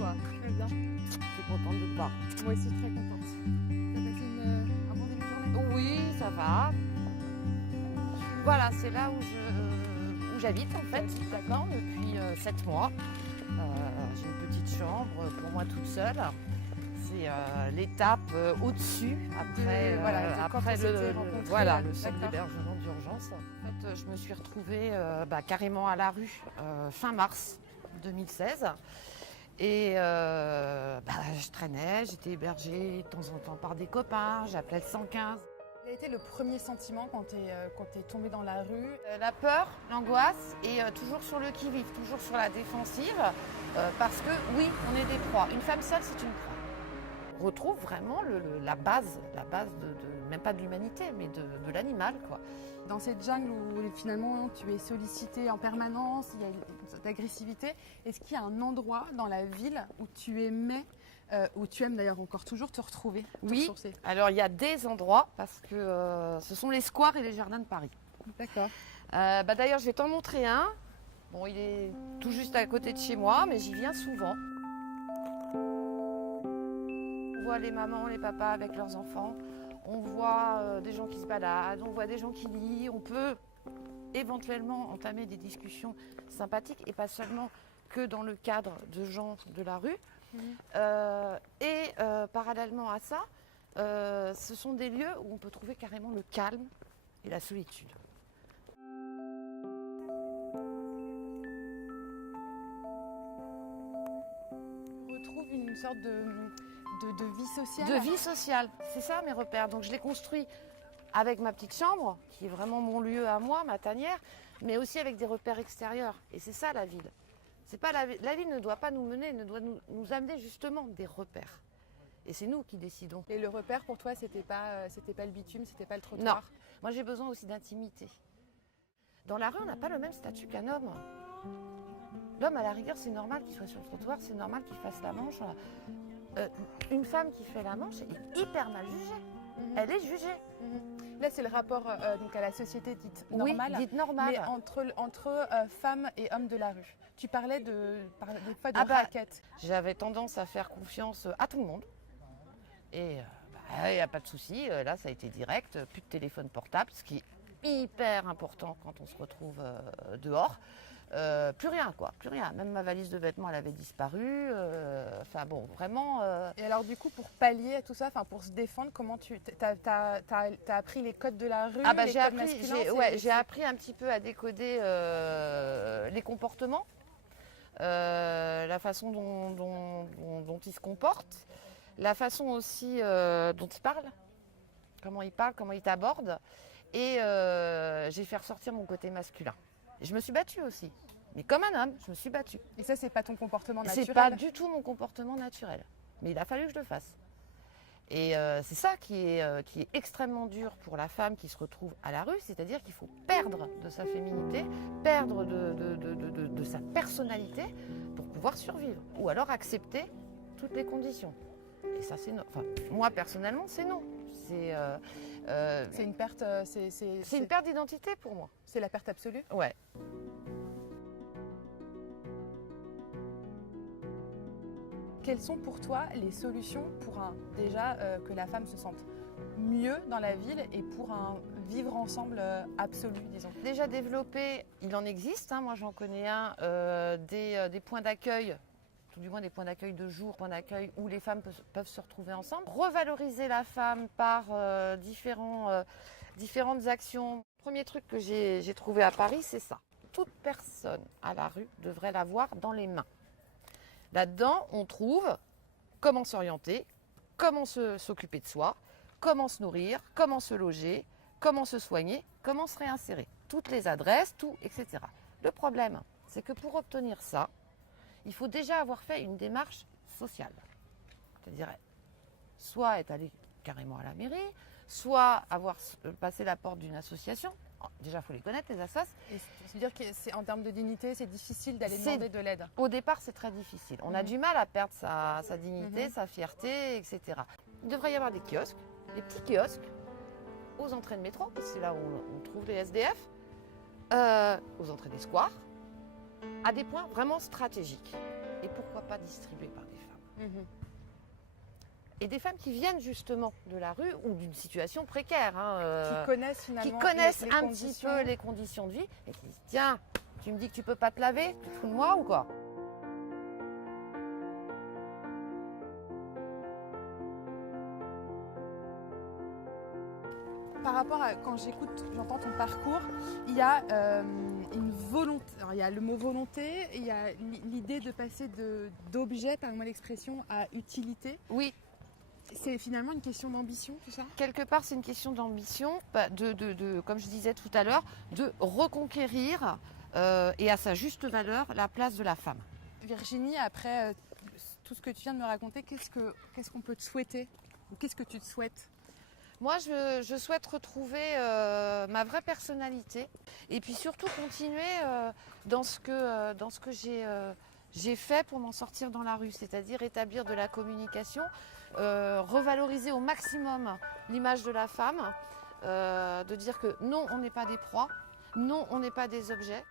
toi? Tu vas bien? Je suis contente de te voir. Moi aussi, très contente. T'as passé un bon début de journée? Oui, ça va. Voilà, c'est là où j'habite en fait, d'accord, depuis 7 mois. J'ai une petite chambre pour moi toute seule. C'est l'étape au-dessus après, après le seul hébergement d'urgence. En fait, je me suis retrouvée carrément à la rue fin mars 2016. Et je traînais, j'étais hébergée de temps en temps par des copains, j'appelais le 115. Quel a été le premier sentiment quand t'es tombée dans la rue? La peur, l'angoisse et toujours sur le qui-vive, toujours sur la défensive, parce que oui, on est des proies. Une femme seule, c'est une proie. On retrouve vraiment la base même pas de l'humanité, mais de l'animal, quoi. Dans cette jungle où finalement tu es sollicitée en permanence, il y a une sorte d'agressivité, est-ce qu'il y a un endroit dans la ville où tu aimais, où tu aimes d'ailleurs encore toujours te retrouver, te Oui, ressourcer? alors il y a des endroits, parce que ce sont les squares et les jardins de Paris. D'accord. D'ailleurs, je vais t'en montrer un. Bon, il est tout juste à côté de chez moi, mais j'y viens souvent. On voit les mamans, les papas avec leurs enfants. On voit des gens qui se baladent, on voit des gens qui lisent. On peut éventuellement entamer des discussions sympathiques et pas seulement que dans le cadre de gens de la rue. Parallèlement à ça, ce sont des lieux où on peut trouver carrément le calme et la solitude. On retrouve une sorte de vie sociale. De vie sociale, c'est ça mes repères. Donc je les construis avec ma petite chambre, qui est vraiment mon lieu à moi, ma tanière, mais aussi avec des repères extérieurs. Et c'est ça la ville. C'est pas la ville ne doit pas nous mener, ne doit nous amener justement des repères. Et c'est nous qui décidons. Et le repère pour toi, c'était pas le bitume, c'était pas le trottoir? Non, moi j'ai besoin aussi d'intimité. Dans la rue, on n'a pas le même statut qu'un homme. L'homme, à la rigueur, c'est normal qu'il soit sur le trottoir, c'est normal qu'il fasse la manche. Une femme qui fait la manche est hyper mal jugée. Elle est jugée. Là, c'est le rapport donc à la société dite normale, oui, dite normale. mais entre femmes et hommes de la rue. Tu parlais des fois de raquettes. J'avais tendance à faire confiance à tout le monde. Et il n'y a pas de souci. Là, ça a été direct. Plus de téléphone portable, ce qui est hyper important quand on se retrouve dehors. Plus rien, quoi. Plus rien. Même ma valise de vêtements, elle avait disparu. Enfin bon, vraiment. Et alors du coup, pour pallier à tout ça, pour se défendre, comment t'as appris les codes de la rue, les codes masculins? J'ai appris un petit peu à décoder les comportements, la façon dont ils se comportent, la façon aussi dont ils parlent, comment ils t'abordent. Et j'ai fait ressortir mon côté masculin. Je me suis battue aussi. Mais comme un homme, je me suis battue. Et ça, c'est pas ton comportement naturel? C'est pas du tout mon comportement naturel. Mais il a fallu que je le fasse. Et c'est ça qui est extrêmement dur pour la femme qui se retrouve à la rue. C'est-à-dire qu'il faut perdre de sa féminité, perdre de sa personnalité pour pouvoir survivre. Ou alors accepter toutes les conditions. Et ça, c'est non. Enfin, moi, personnellement, c'est non. C'est une perte. C'est une perte d'identité pour moi. C'est la perte absolue? Ouais. Quelles sont pour toi les solutions pour que la femme se sente mieux dans la ville et pour un vivre ensemble absolu, disons? Déjà développé, il en existe, moi j'en connais un, des points d'accueil, tout du moins des points d'accueil de jour, points d'accueil où les femmes peuvent se retrouver ensemble. Revaloriser la femme par différentes actions. Le premier truc que j'ai trouvé à Paris, c'est ça. Toute personne à la rue devrait l'avoir dans les mains. Là-dedans, on trouve comment s'orienter, comment s'occuper de soi, comment se nourrir, comment se loger, comment se soigner, comment se réinsérer. Toutes les adresses, tout, etc. Le problème, c'est que pour obtenir ça, il faut déjà avoir fait une démarche sociale. C'est-à-dire, soit être allé carrément à la mairie, soit avoir passé la porte d'une association. Déjà, il faut les connaître, les assos. C'est-à-dire qu'en termes de dignité, c'est difficile d'aller demander de l'aide? Au départ, c'est très difficile. On a du mal à perdre sa dignité, sa fierté, etc. Il devrait y avoir des kiosques, des petits kiosques, aux entrées de métro, parce que c'est là où on trouve les SDF, aux entrées des squares, à des points vraiment stratégiques. Et pourquoi pas distribués par des Mhm. Et des femmes qui viennent justement de la rue ou d'une situation précaire, Qui connaissent finalement qui connaissent les un conditions. petit peu les conditions de vie et qui disent tiens, tu me dis que tu peux pas te laver, tu te fous de moi ou quoi? Par rapport à quand j'entends ton parcours, il y a une volonté. Alors, il y a le mot volonté, il y a l'idée de passer d'objet, pardon-moi l'expression, à utilité. Oui, C'est finalement une question d'ambition, tout ça? quelque part c'est une question d'ambition, comme je disais tout à l'heure, de reconquérir et à sa juste valeur la place de la femme. Virginie, après tout ce que tu viens de me raconter, qu'est-ce qu'on peut te souhaiter? Ou qu'est-ce que tu te souhaites? Moi, je souhaite retrouver ma vraie personnalité et puis surtout continuer dans ce que j'ai fait pour m'en sortir dans la rue, c'est-à-dire établir de la communication, revaloriser au maximum l'image de la femme, de dire que non, on n'est pas des proies, non, on n'est pas des objets.